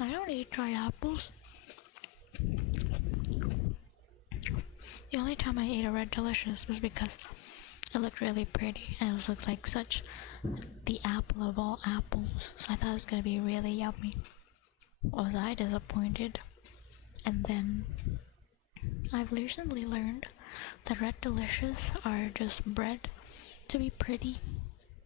I don't eat dry apples. The only time I ate a red delicious was because it looked really pretty and it looked like such the apple of all apples. So I thought it was gonna be really yummy. Was I disappointed? And then I've recently learned that red delicious are just bred to be pretty,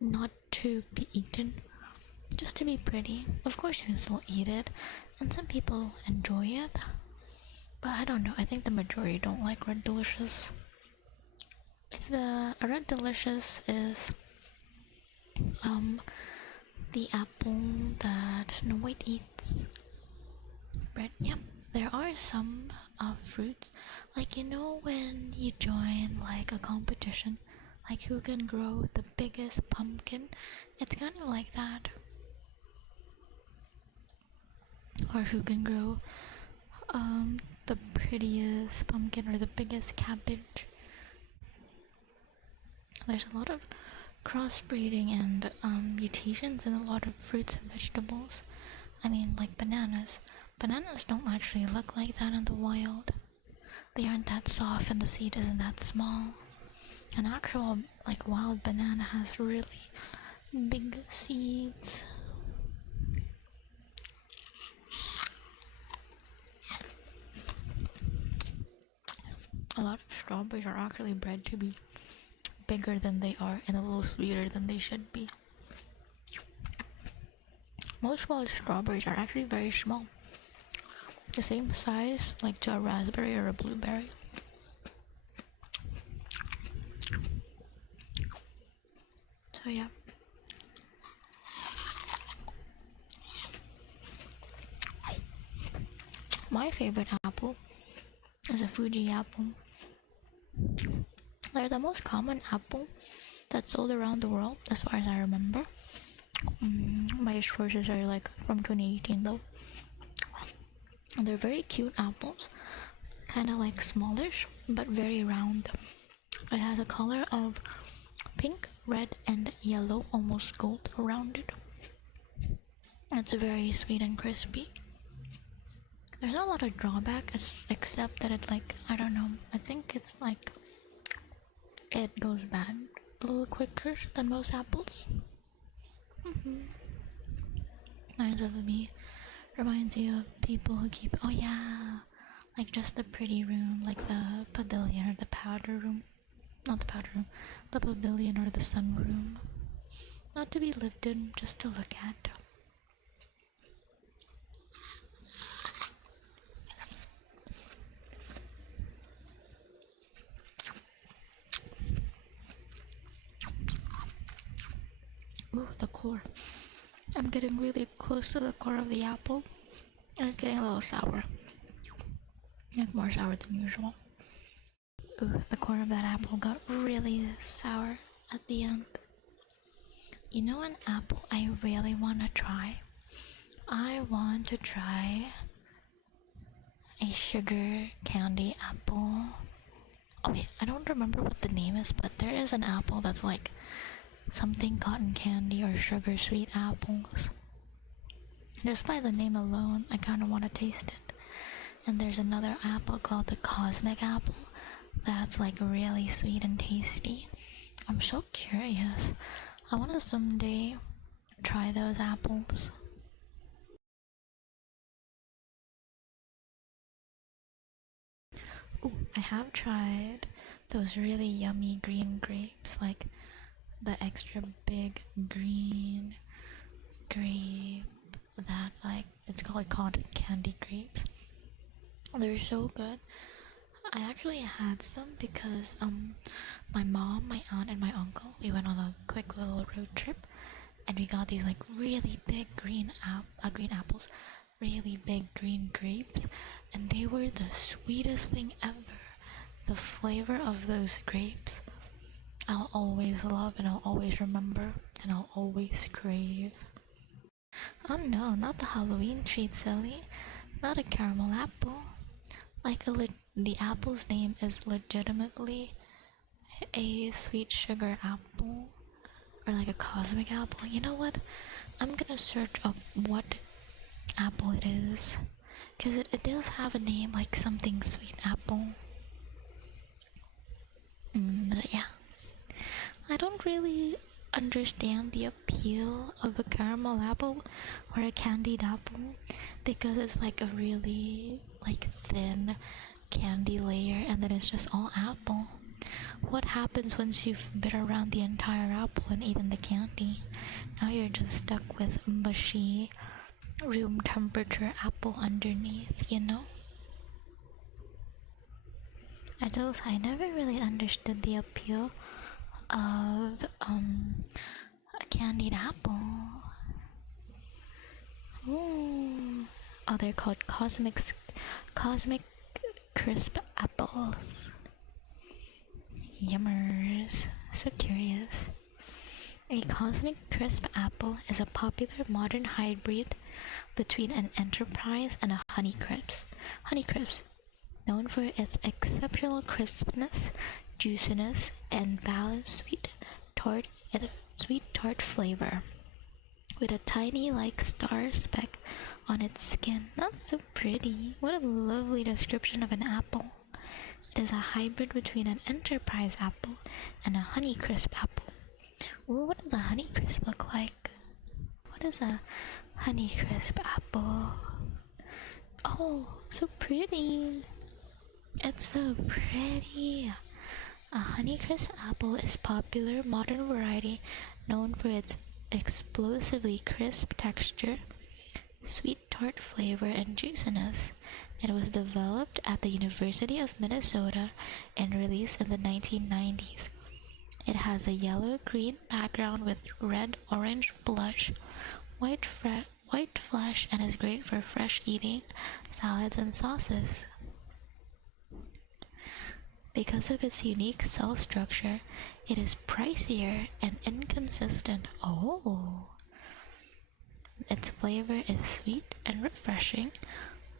not to be eaten. Just to be pretty. Of course you can still eat it, and some people enjoy it. But I don't know, I think the majority don't like red delicious. A red delicious is the apple that Snow White eats. Bread, yeah. There are some fruits, like when you join like a competition, like who can grow the biggest pumpkin. It's kind of like that. Or who can grow the prettiest pumpkin or the biggest cabbage. There's a lot of crossbreeding and mutations in a lot of fruits and vegetables. I mean, like bananas. Bananas don't actually look like that in the wild. They aren't that soft and the seed isn't that small. An actual, like, wild banana has really big seeds. A lot of strawberries are actually bred to be bigger than they are and a little sweeter than they should be. Most wild strawberries are actually very small. The same size like to a raspberry or a blueberry. So yeah. My favorite apple is a Fuji apple. They're the most common apple that's sold around the world as far as I remember. My sources are like from 2018 though. And they're very cute apples, kind of like smallish but very round. It has a color of pink, red and yellow, almost gold around it. It's very sweet and crispy. There's not a lot of drawback except that it like, I don't know, I think it's like it goes bad a little quicker than most apples. Reminds you of people who keep, oh yeah, like just the pretty room, like the pavilion or the powder room. Not the powder room, the pavilion or the sunroom. Not to be lived in, just to look at. Ooh, the core. I'm getting really close to the core of the apple. And it's getting a little sour. Like more sour than usual. Ooh, the core of that apple got really sour at the end. You know an apple I really want to try? I want to try a sugar candy apple. Oh wait, I don't remember what the name is, but there is an apple that's like something cotton candy or sugar sweet apples. Just by the name alone, I kind of want to taste it. And there's another apple called the cosmic apple that's like really sweet and tasty. I'm so curious. I want to someday try those apples. Ooh, I have tried those really yummy green grapes, like the extra big green grape that like it's called cotton candy grapes. They're so good. I actually had some because my mom, my aunt and my uncle, we went on a quick little road trip and we got these like really big green apples, really big green grapes, and they were the sweetest thing ever. The flavor of those grapes I'll always love and I'll always remember and I'll always crave. Oh no, not the Halloween treat, silly. Not a caramel apple. Like the apple's name is legitimately a sweet sugar apple or like a cosmic apple. You know what? I'm gonna search up what apple it is. Because it does have a name like something sweet apple. But yeah. I don't really understand the appeal of a caramel apple or a candied apple because it's like a really like thin candy layer and then it's just all apple. What happens once you've bit around the entire apple and eaten the candy? Now you're just stuck with mushy room temperature apple underneath, you know? I never really understood the appeal of a candied apple. Ooh. Oh, they're called cosmic crisp apples. Yummers. So curious. A cosmic crisp apple is a popular modern hybrid between an Enterprise and a Honeycrisp. Honeycrisp, known for its exceptional crispness, juiciness, and balanced sweet tart flavor, with a tiny like star speck on its skin. That's so pretty. What a lovely description of an apple. It is a hybrid between an Enterprise apple and a Honeycrisp apple. Ooh, what does a Honeycrisp look like? What is a Honeycrisp apple? Oh, so pretty. It's so pretty. A Honeycrisp apple is a popular modern variety known for its explosively crisp texture, sweet tart flavor, and juiciness. It was developed at the University of Minnesota and released in the 1990s. It has a yellow-green background with red-orange blush, white flesh, and is great for fresh eating, salads, and sauces. Because of its unique cell structure, it is pricier and inconsistent. Oh! Its flavor is sweet and refreshing,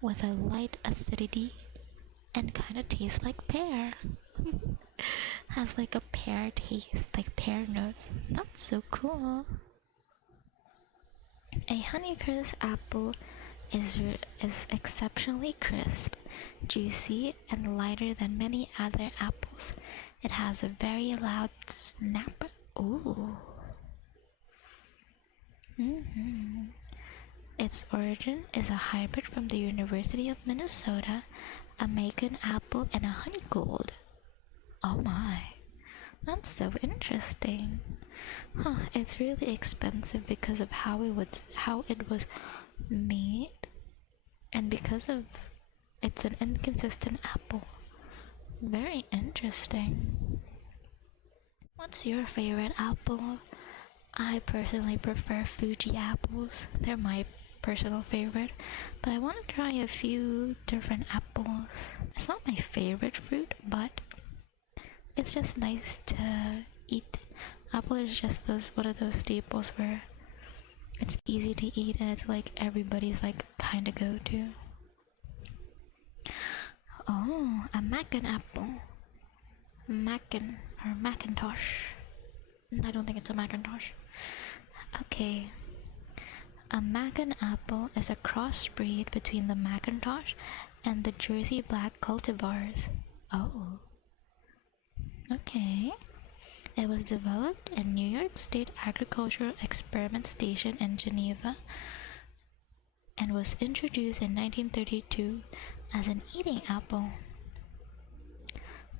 with a light acidity, and kind of tastes like pear. Has like a pear taste, like pear notes. That's so cool. A Honeycrisp apple is exceptionally crisp, juicy, and lighter than many other apples. It has a very loud snap. Ooh. Its origin is a hybrid from the University of Minnesota, a Macon apple, and a honeygold. Oh my, that's so interesting. Huh, it's really expensive because of how it was made, and because of it's an inconsistent apple. Very interesting. What's your favorite apple? I personally prefer Fuji apples. They're my personal favorite, but I want to try a few different apples. It's not my favorite fruit, but it's just nice to eat. Apple is just one of those staples where it's easy to eat and it's like everybody's like kind of go-to. Oh, a Macon apple. Macon or Macintosh. I don't think it's a Macintosh. Okay. A Macon apple is a crossbreed between the Macintosh and the Jersey Black cultivars. Oh. Okay. It was developed in New York State Agricultural Experiment Station in Geneva and was introduced in 1932 as an eating apple.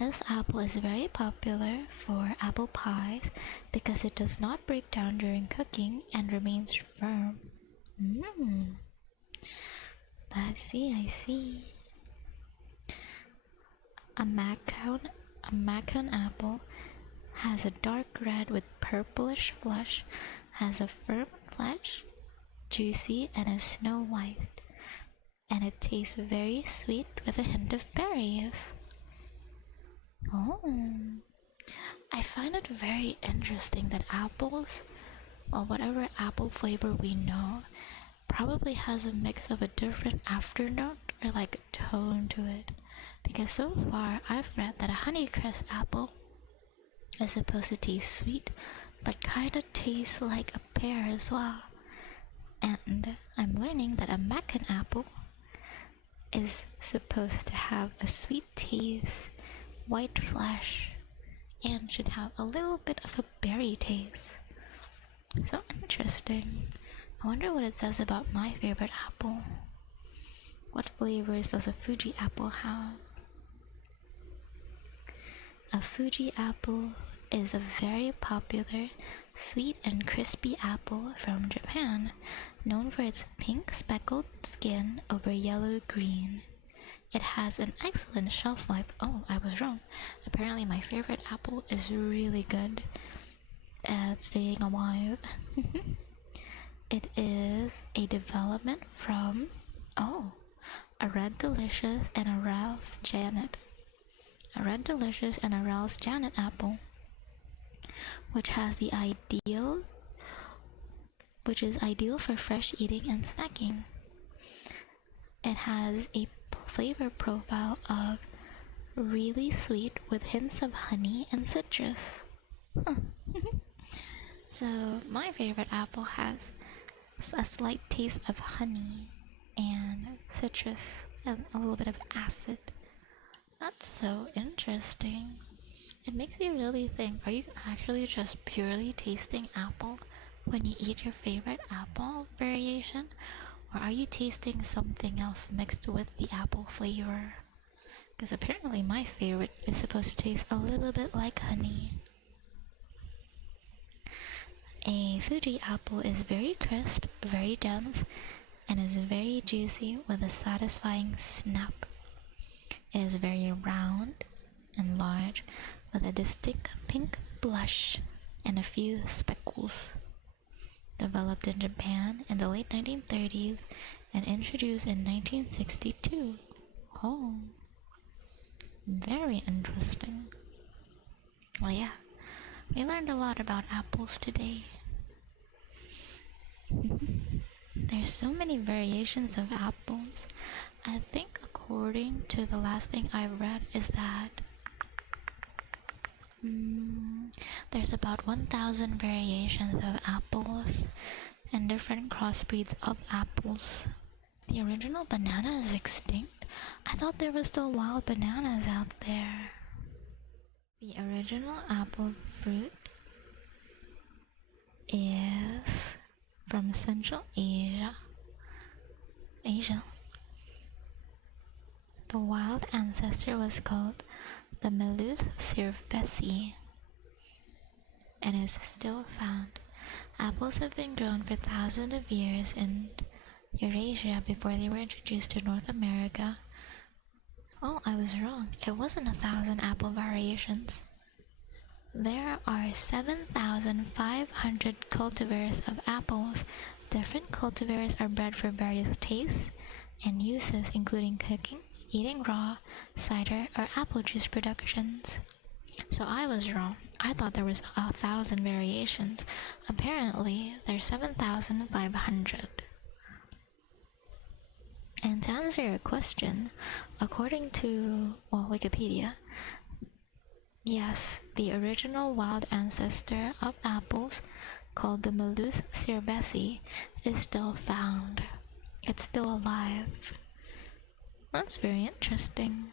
This apple is very popular for apple pies because it does not break down during cooking and remains firm. I see. A Macon apple has a dark red with purplish flesh, has a firm flesh, juicy, and is snow white, and it tastes very sweet with a hint of berries. Oh, I find it very interesting that apples, or whatever apple flavor we know, probably has a mix of a different afternote or like a tone to it. Because so far I've read that a Honeycrisp apple is supposed to taste sweet, but kind of tastes like a pear as well. And I'm learning that a Macan apple is supposed to have a sweet taste, white flesh, and should have a little bit of a berry taste. So interesting. I wonder what it says about my favorite apple. What flavors does a Fuji apple have? A Fuji apple is a very popular, sweet and crispy apple from Japan, known for its pink speckled skin over yellow-green. It has an excellent shelf life. Oh, I was wrong. Apparently my favorite apple is really good at staying alive. It is a development from, a Red Delicious and a Ralph's Janet. A Red Delicious and a Ralph's Janet apple, which is ideal for fresh eating and snacking. It has a flavor profile of really sweet with hints of honey and citrus. So my favorite apple has a slight taste of honey and citrus and a little bit of acid. That's so interesting. It makes you really think, are you actually just purely tasting apple when you eat your favorite apple variation? Or are you tasting something else mixed with the apple flavor? Because apparently my favorite is supposed to taste a little bit like honey. A Fuji apple is very crisp, very dense, and is very juicy with a satisfying snap. It is very round and large with a distinct pink blush and a few speckles. Developed in Japan in the late 1930s and introduced in 1962. Oh, very interesting. Well, yeah, we learned a lot about apples today. There's so many variations of apples. I think according to the last thing I read is that there's about 1,000 variations of apples and different crossbreeds of apples. The original banana is extinct? I thought there were still wild bananas out there. The original apple fruit is from Central Asia. The wild ancestor was called the Meluth cerevisiae and is still found. Apples have been grown for thousands of years in Eurasia before they were introduced to North America. Oh, I was wrong. It wasn't 1,000 apple variations. There are 7,500 cultivars of apples. Different cultivars are bred for various tastes and uses, including cooking, eating raw, cider, or apple juice productions. So I was wrong. I thought there was 1,000 variations. Apparently, there's 7,500. And to answer your question, according to, Wikipedia, yes, the original wild ancestor of apples, called the Meluth cerevisiae, is still found. It's still alive. That's very interesting.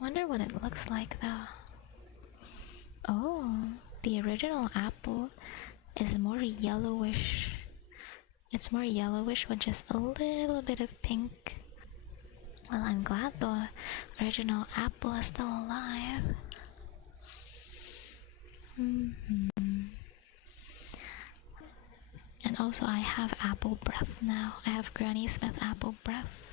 Wonder what it looks like though. Oh, the original apple is more yellowish. It's more yellowish with just a little bit of pink. Well, I'm glad the original apple is still alive. And also I have apple breath now. I have Granny Smith apple breath.